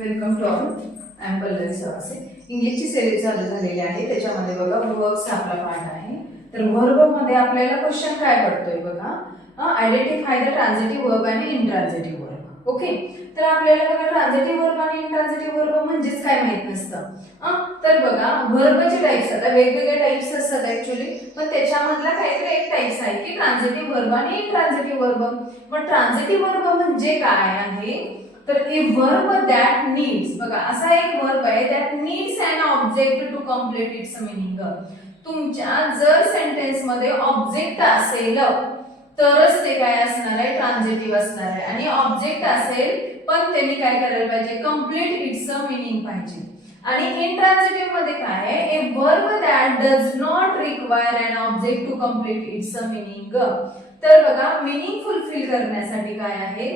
Welcome to all. I am Pallavi Savase. इंग्लिशची series चालू झालेली आहे. त्याच्यामध्ये बघा वर्ब्स आपला पार्ट आहे. तर वर्ब मध्ये आपल्याला क्वेश्चन काय पडतोय बघा, आयडेंटिफाय द ट्रान्झिटिव्ह वर्ब आणि इंट्रान्झिटिव्ह वर्ब. ओके, तर आपल्याला बघा ट्रान्झिटिव्ह वर्ब आणि इंट्रान्झिटिव्ह वर्ब म्हणजेच काय माहित नसतं. तर बघा वर्बचे टाइप्स आता वेगवेगळे टाइप्स असतात ऍक्च्युअली, पण त्याच्यामधला काहीतरी एक टाइप्स आहे की ट्रान्झिटिव्ह वर्ब आणि इंट्रान्झिटिव्ह वर्ब. मग ट्रान्झिटिव्ह वर्ब म्हणजे काय आहे, तर ए वर्ब दॅट नीड्स, बघा असा एक वर्ब आहे that needs an object to complete its meaning. तुमच्या जर सेंटेन्स मध्ये ऑब्जेक्ट असेल तरच ते काय असणार आहे, ट्रान्झिटिव्ह असणार आहे. आणि ऑब्जेक्ट असेल पण त्यांनी काय करायला पाहिजे, कंप्लीट इट्स मीनिंग पाहिजे. आणि इंट्रान्झिटिव्ह मध्ये काय आहे, a verb that does not require an object to complete its meaning. तर बघा मीनिंग फुलफिल करण्यासाठी काय आहे,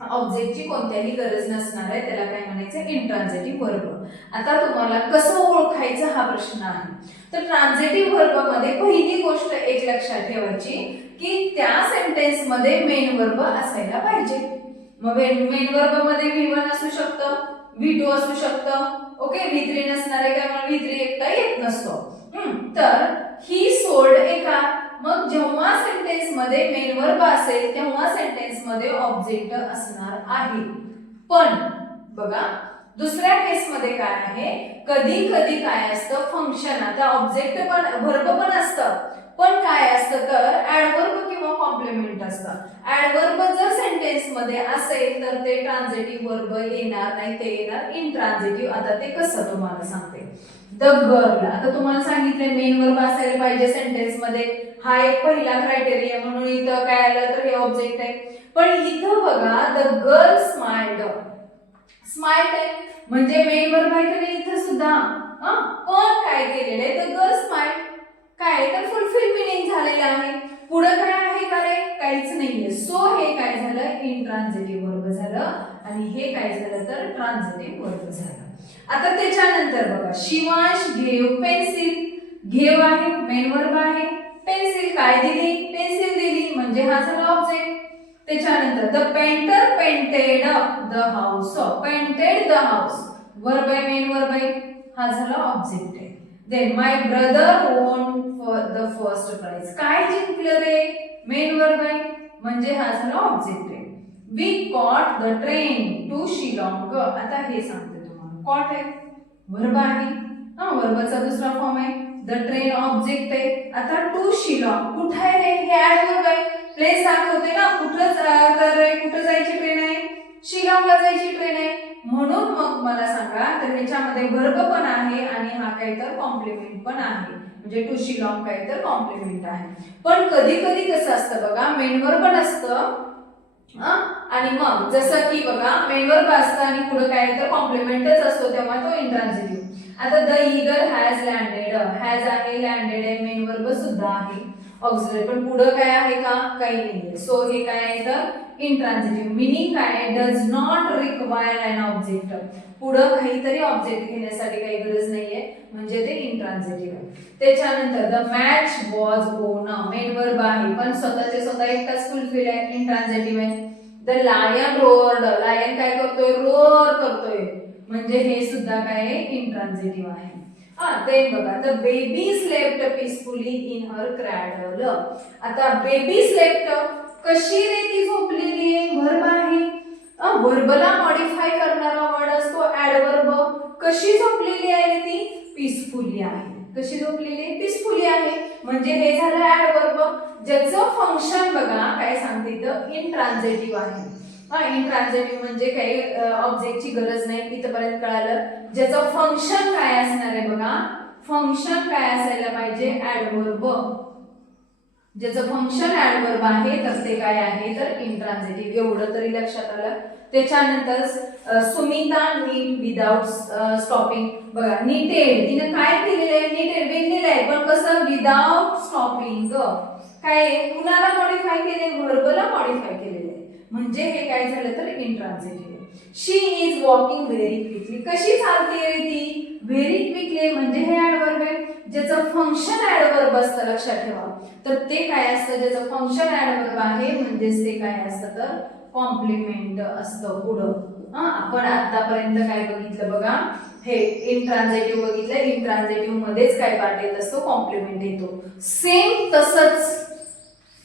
ऑब्जेक्टची कोणत्याही गरज नसणार आहे, त्याला काय म्हणायचं, इंट्रान्झिटिव्ह वर्ब. आता तुम्हाला कसं ओळखायचं हा प्रश्न आहे. तर ट्रान्झिटिव्ह वर्ब मध्ये पहिली गोष्ट एक लक्षात ठेवायची की त्या सेंटेन्स मध्ये मेन वर्ब असायला पाहिजे. मग मेन वर्ब मध्ये V1 असू शकतं, V2 असू शकतं. ओके, V3 नसणार आहे कारण V3 एकटा येत नसतो. तर ही सोल्ड एका, मग जेव्हा सेंटेन्स मध्ये मेन वर्ब असेल तेव्हा सेंटेन्स मध्ये ऑब्जेक्ट असणार आहे. पण बघा दुसऱ्या केस मध्ये काय आहे, कधी कधी काय असतं, फंक्शन, आता ऑब्जेक्ट पण वर्ब पण असतं, पण काय असतं तर ऍडवर्ब किंवा कॉम्प्लिमेंट असतं. ऍडवर्ब जर सेंटेन्स मध्ये असेल तर ते ट्रान्झिटिव्ह वर्ब येणार नाही, ते येणार इंट्रान्झिटिव्ह. आता ते कसं तुम्हाला सांगते. द गर्ल, आता तुम्हाला सांगितलंय मेन वर्ब असायला पाहिजे सेंटेन्स मध्ये, हा एक पहिला क्रायटेरिया, म्हणून इथं काय आलं तर हे ऑब्जेक्ट आहे. पण इथं बघा द गर्ल स्माइल्ड, स्माइल्ड आहे म्हणजे मेन वर्ब आहे का नाही इथं सुद्धा. पण काय केलेलं आहे, द गर्ल स्माइल्ड काय तर फुलफिल मिनिंग झालेलं आहे. पुढे काय आहे का रे, काहीच नाहीये. सो हे काय झालं, इंट्रान्झिटिव्ह वर्ब झालं आणि हे काय झालं तर ट्रान्झिटिव्ह वर्ब झालं. आता त्याच्यानंतर बघा शिवांश घेव पेन्सिल, घेव आहे मेन वर्ब आहे, पेन्सिल काय दिली, पेन्सिल दिली म्हणजे हा झाला ऑब्जेक्ट. त्याच्यानंतर the painter painted the house, painted the house verb आहे, मेन वर्ब आहे, हा झाला ऑब्जेक्ट आहे. Then my brother won the first prize, काय जिंकलं रे, मेन वर्ब आहे म्हणजे हा झाला ऑब्जेक्ट आहे. We caught the train to Shillong, आता हे सांगते तुम्हाला, कॉट आहे वर्ब आहे, वर्बचा दुसरा फॉर्म आहे. द ट्रेन ऑब्जेक्ट आहे. आता टू शिलाँग कुठे आहे रे, हे ऍडवर्ब आहे, प्लेस दाखवते ना, कुठं कुठं जायची ट्रेन आहे, शिलाँगला जायची ट्रेन आहे. म्हणून मग मला सांगा, तर ह्याच्यामध्ये वर्ब पण आहे आणि हा काय तर कॉम्प्लिमेंट पण आहे, म्हणजे टू शिलाँग काय तर कॉम्प्लिमेंट आहे. पण कधी कधी कसं असतं बघा, मेन वर्ब पण असतं आणि मग जसं की बघा मेन वर्ब असतं आणि पुढे काय तर कॉम्प्लिमेंटच असतो, तेव्हा तो इंट्रान्झिटिव्ह. आता the eagle has landed, has आहे, लँडेड आहे, मेन वर्ब सुद्धा आहे, ऑक्सिलरी, पण पुढे काय आहे का, काही नाहीये. सो हे काय आहे तर इंट्रान्झिटिव्ह. मीनिंग काय आहे, does not require an object, पुढे काहीतरी ऑब्जेक्ट घेण्यासाठी काही गरज नाहीये म्हणजे ते इंट्रान्झिटिव्ह आहे. त्याच्यानंतर the match was on, main verb आहे पण स्वतःचे स्वतः एकटाच फुलफिल आहे, इंट्रान्झिटिव्ह आहे. द लायन रोअर्ड, लायन काय करतोय, रोअर करतोय म्हणजे हे सुद्धा काय आहे, इंट्रान्झिटिव्ह आहे. ते बघा the baby slept peacefully in her cradle, आता बेबी स्लेप्ट कशी रे ती झोपलेली आहे, वर्ब आहे, वर्बला मॉडिफाय करणारा वर्ड असतो ऍडवर्ब. कशी झोपलेली आहे ती, पीसफुली आहे, कशी झोपलेली आहे, पीसफुली आहे म्हणजे हे झालं ऍडवर्ब, ज्याचं फंक्शन बघा काय सांगते तर इंट्रान्झिटिव्ह आहे. इंट्रान्झिटिव्ह म्हणजे काही ऑब्जेक्टची गरज नाही, इथपर्यंत कळालं. ज्याचं फंक्शन काय असणार आहे बघा, फंक्शन काय असायला पाहिजे, ऍडवर्ब. ज्याचं फंक्शन ऍडवर्ब आहे तर ते काय आहे तर इंट्रान्झिटिव्ह, एवढं तरी लक्षात आलं. त्याच्यानंतर सुमिता नीट विदाउट स्टॉपिंग, बघा नीटेड, तिने काय केलेलं आहे, नीटेड विणलेलं आहे पण कसं, विदाउट स्टॉपिंग. काय कुणाला मॉडिफाय केले, वर्बला मॉडिफाय केलेले म्हणजे हे काय झालं तर इंट्रान्झिटिव्ह. शी इज वॉकिंग व्हेरी क्विकली, कशी चालते रे ती, व्हेरी क्विकली म्हणजे हे ऍडवर्ब आहे, ज्याचं फंक्शन ऍडवर्ब असतं लक्षात ठेवा. तर ते काय असतं, ज्याचं फंक्शन ऍडवर्ब आहे म्हणजेच ते काय असतं तर कॉम्प्लिमेंट असतं पुढं. आपण आतापर्यंत काय बघितलं बघा, हे इंट्रान्झिटिव्ह बघितलं, इंट्रान्झिटिव्ह मध्येच काय पार्ट येत असतो, कॉम्प्लिमेंट येतो. सेम तसंच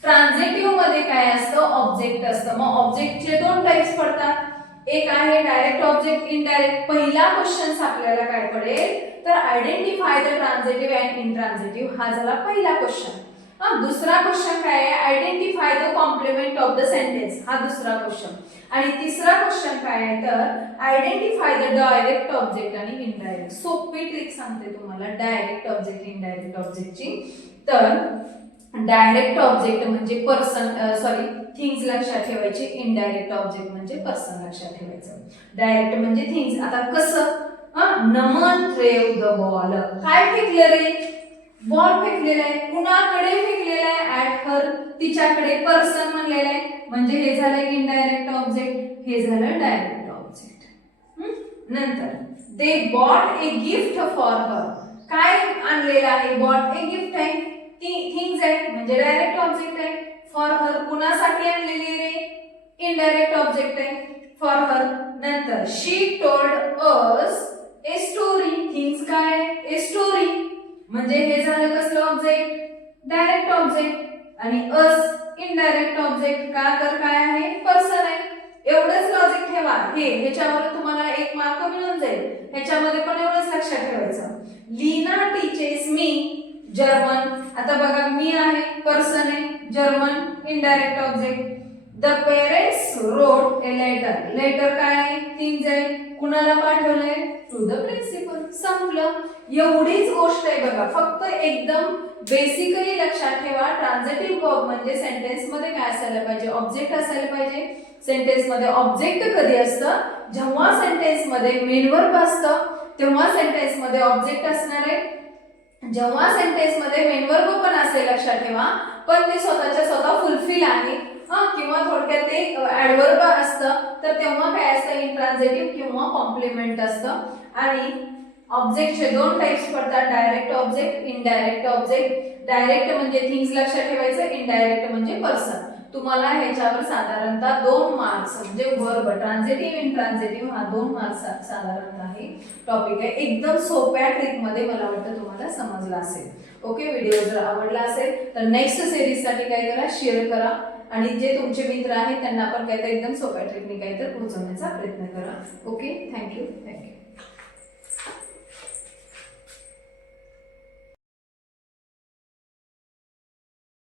ट्रान्झिटिव्ह मध्ये काय असतं, ऑब्जेक्ट असतं. मग ऑब्जेक्टचे दोन टाइप्स पडतात, एक आहे डायरेक्ट ऑब्जेक्ट, इनडायरेक्ट. पहिला क्वेश्चन आपल्याला काय पडेल तर identify the transitive and intransitive, हा झाला पहिला क्वेश्चन. दुसरा क्वेश्चन काय आहे, identify the complement of the sentence, हा दुसरा क्वेश्चन. आणि तिसरा क्वेश्चन काय आहे तर आयडेंटिफाय द डायरेक्ट ऑब्जेक्ट आणि इनडायरेक्ट. सोपी ट्रिक सांगते तुम्हाला डायरेक्ट ऑब्जेक्ट इनडायरेक्ट ऑब्जेक्टची. तर डायरेक्ट ऑब्जेक्ट म्हणजे पर्सन, सॉरी थिंग्स लक्षात ठेवायचे, इनडायरेक्ट ऑब्जेक्ट म्हणजे पर्सन लक्षात ठेवायचं. डायरेक्ट म्हणजे थिंग्स. आता कसं, नमन थ्रेव द बॉल, काय फेकलं रे, बॉल फेकलेला आहे, कुणाकडे फेकलेला आहे, ऍट हर, तिच्याकडे, पर्सन म्हणलेला आहे, म्हणजे हे झालं इनडायरेक्ट ऑब्जेक्ट, हे झालं डायरेक्ट ऑब्जेक्ट. नंतर they bought a gift for her, काय आणलेलं आहे, बॉट ए गिफ्ट आहे, थिंग्स आहे म्हणजे डायरेक्ट ऑब्जेक्ट आहे. फॉर हर कुणासाठी आणलेली रे, इनडायरेक्ट ऑब्जेक्ट आहे, फॉर हर. नंतर she told us a story, things काय, ए स्टोरी म्हणजे हे झालं कसलं ऑब्जेक्ट, डायरेक्ट ऑब्जेक्ट. आणि अस इनडायरेक्ट ऑब्जेक्ट, का तर काय आहे, पर्सन आहे. एवढंच लॉजिक ठेवा, ह्याच्यावर तुम्हाला 1 मार्क मिळून जाईल. ह्याच्यामध्ये पण एवढंच लक्षात ठेवायचं. लीना टीचेस मी जर्मन, आता बघा मी आहे, पर्सन आहे, German indirect object. The parents wrote a letter, letter काय आहे, थिंग्स आहे, कुणाला पाठवलंय, टू द प्रिन्सिपल. संपलं. एवढीच गोष्ट आहे बघा, फक्त एकदम बेसिकली लक्षात ठेवा. ट्रान्झिटिव्ह वर्ब म्हणजे सेंटेन्स मध्ये काय असायला पाहिजे, ऑब्जेक्ट असायला पाहिजे. सेंटेन्स मध्ये ऑब्जेक्ट कधी असतं, जेव्हा सेंटेन्स मध्ये मेन वर्ब असतं तेव्हा सेंटेन्स मध्ये ऑब्जेक्ट असणार आहे. जेव्हा सेंटेन्स मध्ये मेन वर्ब पण असेल लक्षात ठेवा, पण ते स्वतःच्या स्वतः फुलफिल आहे, किंवा थोडक्यात ते ऍडवर्ब असतं, तर तेव्हा काय असतं, इंट्रान्झिटिव्ह किंवा कॉम्प्लिमेंट असतं. आणि ऑब्जेक्टचे दोन टाइप्स पडतात, direct object, indirect object. Direct म्हणजे थिंग्स लक्षात ठेवायचं, इनडायरेक्ट म्हणजे पर्सन. तुम्हाला ह्याच्यावर साधारणतः 2 मार्क्स म्हणजे वर्ब ट्रान्झिटिव्ह इंट्रान्झिटिव्ह हा 2 मार्क्स साधारणतः हे टॉपिक आहे. एकदम सोप्या ट्रिक मध्ये मला वाटतं तुम्हाला समजला असेल. ओके, व्हिडिओ जर आवडला असेल तर नेक्स्ट सिरीज साठी काय करा, शेअर करा आणि जे तुमचे मित्र आहेत त्यांना पण काहीतरी एकदम सोप्या ट्रिकने काहीतरी पोहोचवण्याचा प्रयत्न करा. Okay, thank you.